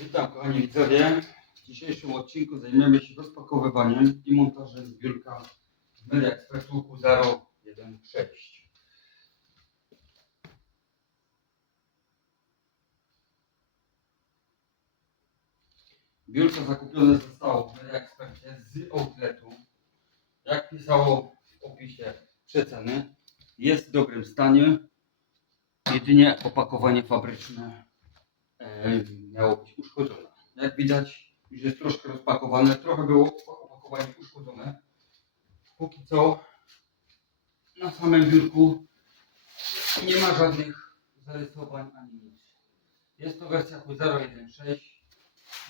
Witam kochani widzowie. W dzisiejszym odcinku zajmiemy się rozpakowywaniem i montażem zbiórka Media Expressu Huzaro 1.6. Biurko zakupione zostało w Media z outletu. Jak pisało w opisie przeceny, jest w dobrym stanie. Jedynie opakowanie fabryczne miało być uszkodzone. Jak widać, już jest troszkę rozpakowane, trochę było opakowanie uszkodzone. Póki co na samym biurku nie ma żadnych zarysowań ani nic. Jest to wersja Huzaro 1.6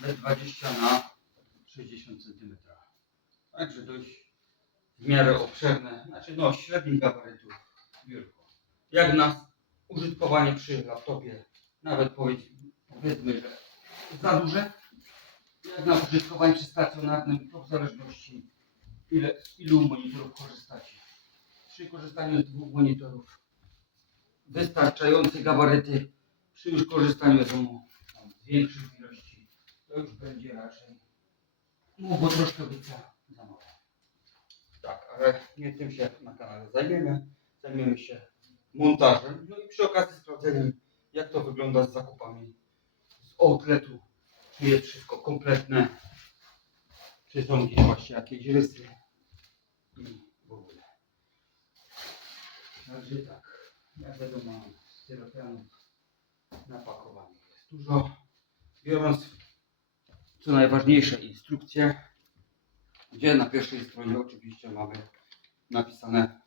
B20 na 60 cm. Także dość w miarę obszerne, znaczy no średnich gabarytów biurko. Jak na użytkowanie przy laptopie, nawet powiedzmy, powiedzmy, że za duże. Jak na użytkowanie przy stacjonarnym, to w zależności ile, z ilu monitorów korzystacie. Przy korzystaniu z dwóch monitorów wystarczające gabaryty, przy już korzystaniu z większych ilości, to już będzie raczej mogło troszkę być za, za mało. Tak, ale nie tym się na kanale zajmiemy. Zajmiemy się montażem, no i przy okazji sprawdzeniem, jak to wygląda z zakupami outletu, czy jest wszystko kompletne, czy są gdzieś właśnie jakieś rysy i w ogóle. Także tak, jak wiadomo, styropianów napakowanych jest dużo. Biorąc co najważniejsze instrukcje, gdzie na pierwszej stronie oczywiście mamy napisane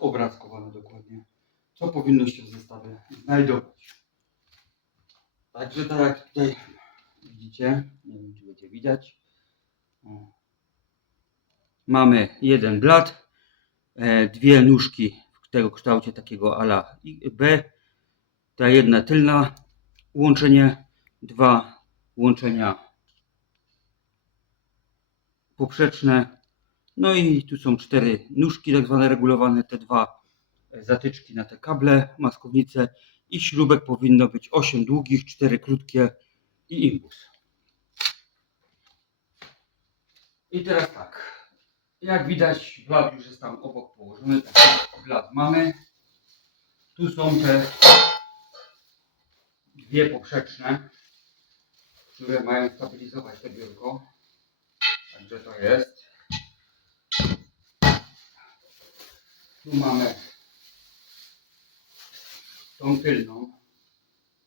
obrazkowane dokładnie, co powinno się w zestawie znajdować. Także tak jak tutaj widzicie, nie wiem czy będzie widać, mamy jeden blat, e, dwie nóżki w tego kształcie takiego ala B, ta jedna tylna łączenie, dwa łączenia poprzeczne, no i tu są cztery nóżki tak zwane regulowane, te dwa zatyczki na te kable, maskownice i śrubek powinno być 8 długich, 4 krótkie i imbus. I teraz tak, jak widać blat już jest tam obok położony, taki mamy. Tu są te dwie poprzeczne, które mają stabilizować to biurko. Także to jest. Tu mamy tą tylną,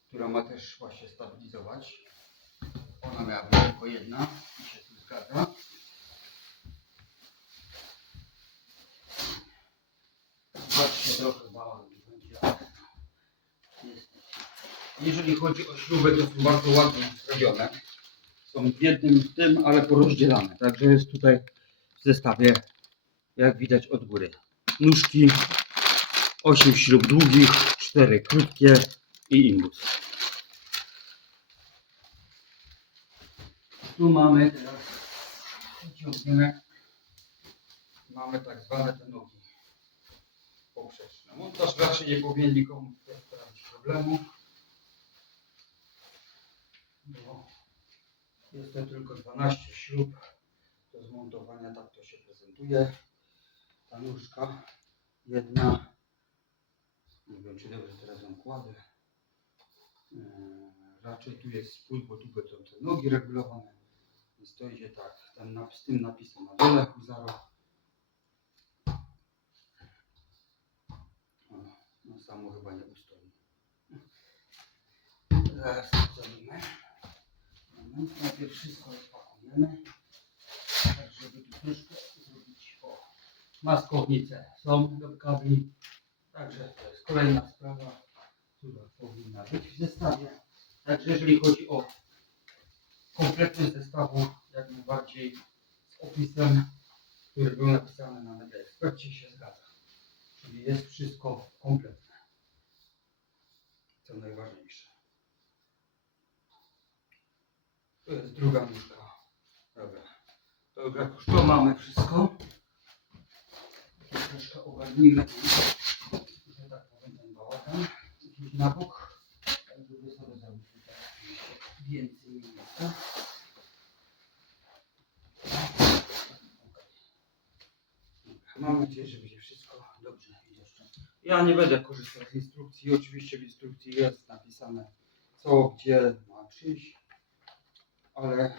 która ma też właśnie stabilizować. Ona miała być tylko jedna i się tu zgadza. Zobaczcie, trochę jest. Jeżeli chodzi o śruby, to są bardzo ładnie zrobione. Są w jednym w tym, ale porozdzielane. Także jest tutaj w zestawie, jak widać od góry. Nóżki, 8 śrub długich, 4 krótkie i imbus. Tu mamy teraz wyciągniemy. Mamy tak zwane te nogi poprzeczne. Montaż raczej nie powinien nikomu sprawić problemu. Bo jest to tylko 12 śrub do zmontowania. Tak to się prezentuje. Ta nóżka jedna nie wiem, czy dobrze teraz ją kładę. Eee, raczej tu jest spód, bo tu będą te nogi regulowane. Więc to idzie tak, ten z tym napisem na dole Huzaro. O, No samo chyba nie ustoi. Zaraz zrobimy. Najpierw wszystko rozpakujemy. Tak, żeby tu troszkę zrobić o maskownice. Są do kabli. Także to jest kolejna sprawa, która powinna być w zestawie. Także jeżeli chodzi o kompletność zestawu, jak najbardziej z opisem, który był napisany na Media Expercie się zgadza. Czyli jest wszystko kompletne. Co najważniejsze. To jest druga nóżka. Dobra. Dobra, już to mamy wszystko. Troszkę ogarnijmy że tak powiem, ten bałagan gdzieś na bok, tak żeby sobie zrobić tutaj więcej miejsca. Dobra, Mam nadzieję, że będzie wszystko dobrze widoczne. Ja nie będę korzystał z instrukcji. Oczywiście w instrukcji jest napisane co, gdzie ma przyjść, ale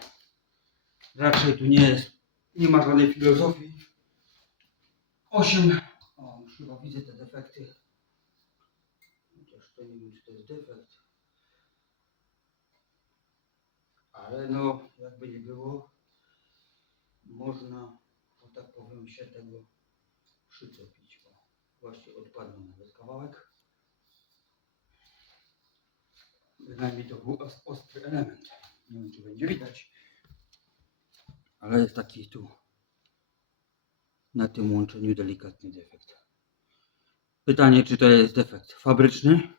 raczej tu nie jest, nie ma żadnej filozofii. 8. O, już chyba widzę te defekty. Chociaż to nie wiem, czy to jest defekt. Ale no, jakby nie było, można, o tak powiem, się tego przyczepić. Właśnie odpadł nawet kawałek. Bynajmniej to był os- ostry element. Nie wiem, czy będzie widać. Ale jest taki tu na tym łączeniu delikatny defekt. Pytanie, czy to jest defekt fabryczny,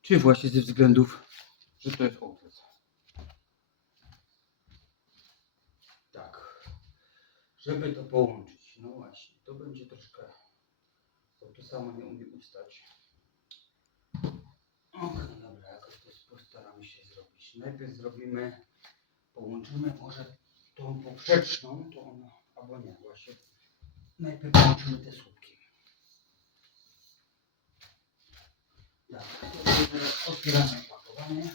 czy właśnie ze względów, że to jest okres. Tak. Żeby to połączyć, no właśnie, to będzie troszkę, bo to samo nie umie ustać. Okej, dobra, jakoś to postaramy się zrobić. Najpierw zrobimy, połączymy może tą poprzeczną, to ona, albo nie, właśnie. Najpierw połączymy te słupki. Tak, teraz otwieramy opakowanie.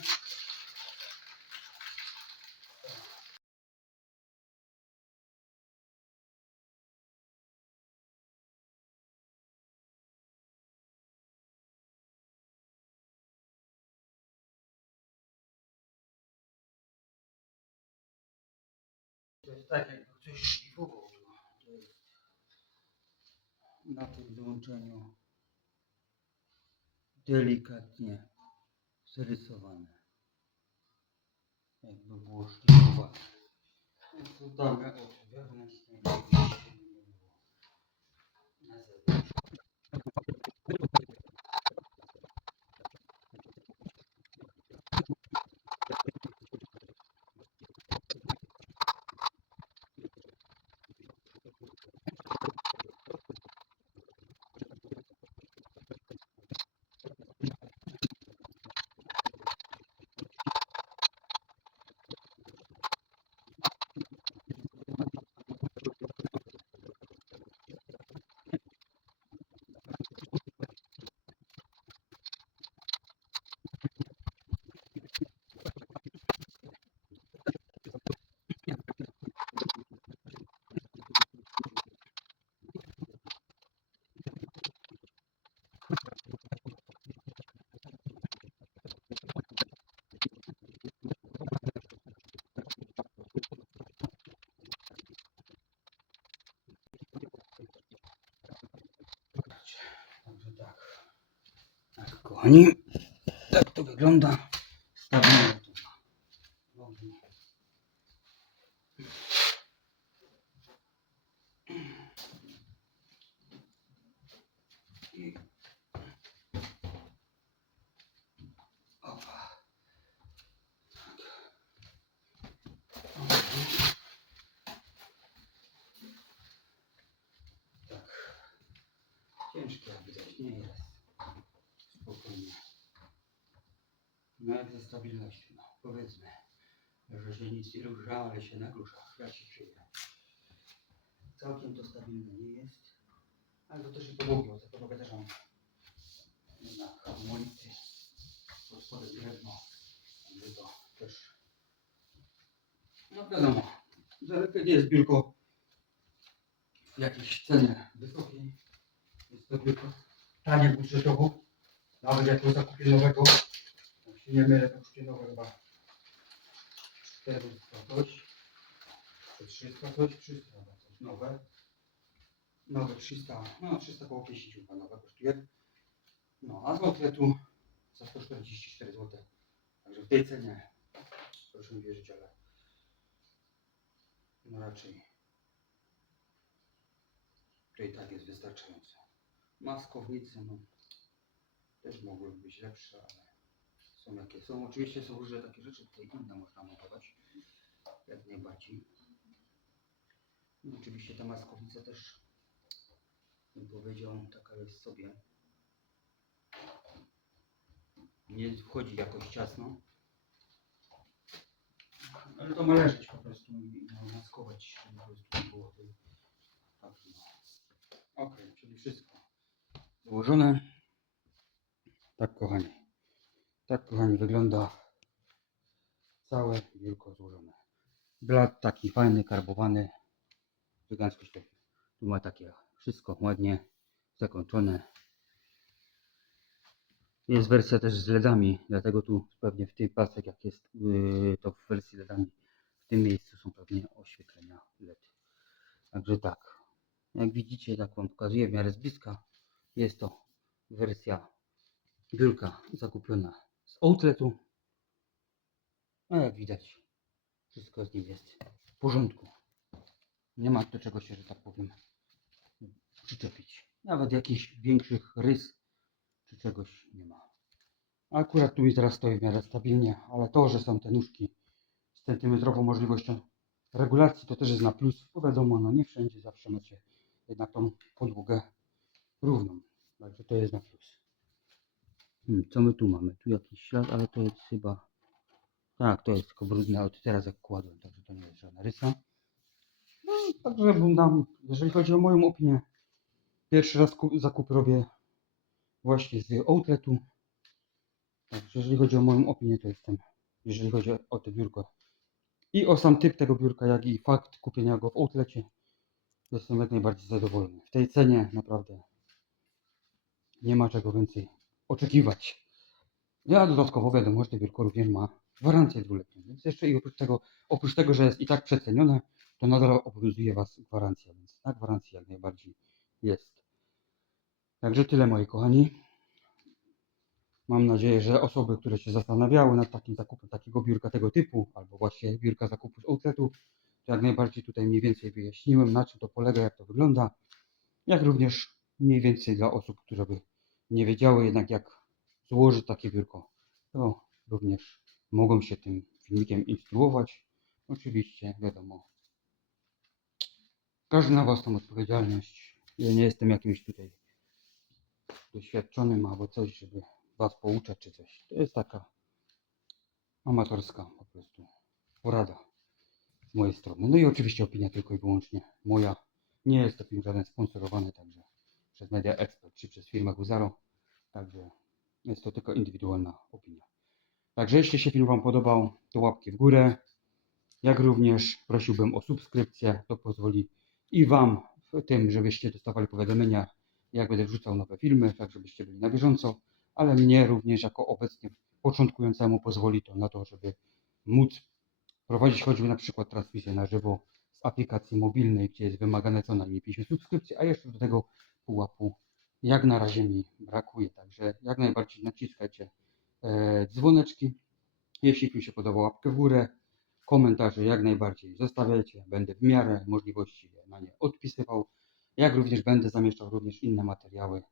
Tak, jakby ktoś szlifował tu. To jest na tym złączeniu delikatnie zarysowane. Jakby było szlifowane. Więc to damy od wewnętrznej, kochani. Tak to wygląda. Stawimy tu. Ciężkie widać nie jest. Jak ze stabilnością, no powiedzmy, że się nic nie rusza, ale się naglusza, ja się czuję. Całkiem to stabilne nie jest, ale to też i podłogi, za podłogę też mam jednak harmonicy, pod spodem drewno, także to też, no wiadomo, daleko nie jest biurko. W jakiejś cenie wysokiej, jest to biurko. Tanie budżetowo, nawet jako zakupie nowego, się nie mylę, to kupię nowe chyba 400 coś, czy 300 coś, 300 chyba coś, nowe, nowe 300, no 300 około 50 chyba nowe kosztuje, no a z outletu za 144 zł, także w tej cenie, proszę mi wierzyć, ale no raczej to i tak jest wystarczające. Maskownicy, no też mogłyby być lepsze, ale są jakie są. Oczywiście są różne takie rzeczy, tutaj inne można montować, jak najbardziej. Oczywiście ta maskownica też, bym powiedział, taka jest sobie. Nie wchodzi jakoś ciasno. Ale to ma leżeć po prostu i no, maskować, żeby po prostu było tej... Tak, no. Okej, czyli wszystko złożone. Tak, kochani. Tak, kochani, wygląda całe biurko złożone. Blat taki fajny, karbowany, elegancko świetny. Tu ma takie wszystko ładnie zakończone. Jest wersja też z LEDami, dlatego tu pewnie w tych pasek jak jest yy, to w wersji LEDami, w tym miejscu są pewnie oświetlenia LED. Także tak, jak widzicie, tak Wam pokazuję w miarę z bliska, jest to wersja biurka zakupiona outletu. A jak widać, wszystko z nim jest w porządku. Nie ma do czego się, że tak powiem, przyczepić. Nawet jakichś większych rys czy czegoś nie ma. Akurat tu mi teraz stoi w miarę stabilnie, ale to, że są te nóżki z centymetrową możliwością regulacji, to też jest na plus, bo wiadomo, no nie wszędzie zawsze macie jednak tą podłogę równą. Także to jest na plus. Hmm, co my tu mamy? Tu jakiś ślad, ale to jest chyba... Tak, to jest tylko brudne od teraz jak kładłem, także to nie jest żadna rysa. No, także nam, jeżeli chodzi o moją opinię, pierwszy raz kup, zakup robię właśnie z outletu. Także jeżeli chodzi o moją opinię, to jestem, jeżeli chodzi o, o to biurko i o sam typ tego biurka, jak i fakt kupienia go w outlecie, jestem jak najbardziej zadowolony. W tej cenie naprawdę nie ma czego więcej oczekiwać. Ja dodatkowo wiadomo, że biurko również ma gwarancję dwuletnią, więc jeszcze i oprócz tego, oprócz tego, że jest i tak przecenione, to nadal obowiązuje Was gwarancja, więc ta gwarancja jak najbardziej jest. Także tyle moi kochani. Mam nadzieję, że osoby, które się zastanawiały nad takim zakupem takiego biurka tego typu, albo właśnie biurka zakupu z outletu, to jak najbardziej tutaj mniej więcej wyjaśniłem, na czym to polega, jak to wygląda, jak również mniej więcej dla osób, które by nie wiedziały jednak jak złożyć takie biurko, to również mogą się tym filmikiem instruować. Oczywiście, wiadomo, każdy na własną odpowiedzialność. Ja nie jestem jakimś tutaj doświadczonym albo coś, żeby was pouczać czy coś. To jest taka amatorska po prostu porada z mojej strony. No i oczywiście opinia tylko i wyłącznie moja. Nie jest to film żaden sponsorowany także przez Media Expert czy przez firmę Huzaro. Także jest to tylko indywidualna opinia. Także jeśli się film Wam podobał, to łapki w górę. Jak również prosiłbym o subskrypcję. To pozwoli i Wam w tym, żebyście dostawali powiadomienia, jak będę wrzucał nowe filmy, tak żebyście byli na bieżąco. Ale mnie również jako obecnie początkującemu pozwoli to na to, żeby móc prowadzić choćby na przykład transmisję na żywo z aplikacji mobilnej, gdzie jest wymagane co najmniej 50 subskrypcji, a jeszcze do tego pułapu jak na razie mi brakuje. Także jak najbardziej naciskajcie e, dzwoneczki. Jeśli film się podobał, łapkę w górę. Komentarze jak najbardziej zostawiajcie. Będę w miarę możliwości na nie odpisywał. Jak również będę zamieszczał również inne materiały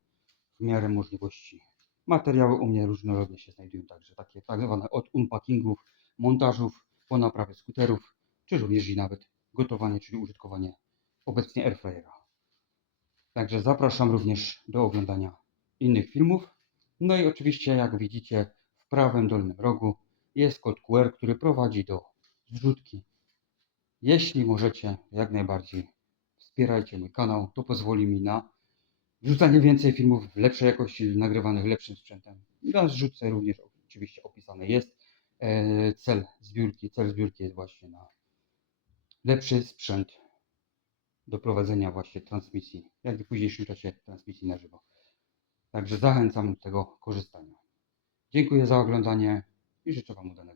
w miarę możliwości. Materiały u mnie różnorodnie się znajdują, także takie tak zwane od unpackingów, montażów, po naprawie skuterów, czy również i nawet gotowanie, czyli użytkowanie obecnie airfryera. Także zapraszam również do oglądania innych filmów. No i oczywiście, jak widzicie, w prawym dolnym rogu jest kod QR, który prowadzi do zrzutki. Jeśli możecie, jak najbardziej wspierajcie mój kanał, to pozwoli mi na wrzucanie więcej filmów w lepszej jakości, nagrywanych lepszym sprzętem. Na zrzutce również oczywiście opisane jest e, cel zbiórki. Cel zbiórki jest właśnie na lepszy sprzęt do prowadzenia właśnie transmisji, jak w późniejszym czasie transmisji na żywo. Także zachęcam do tego korzystania. Dziękuję za oglądanie i życzę Wam udanego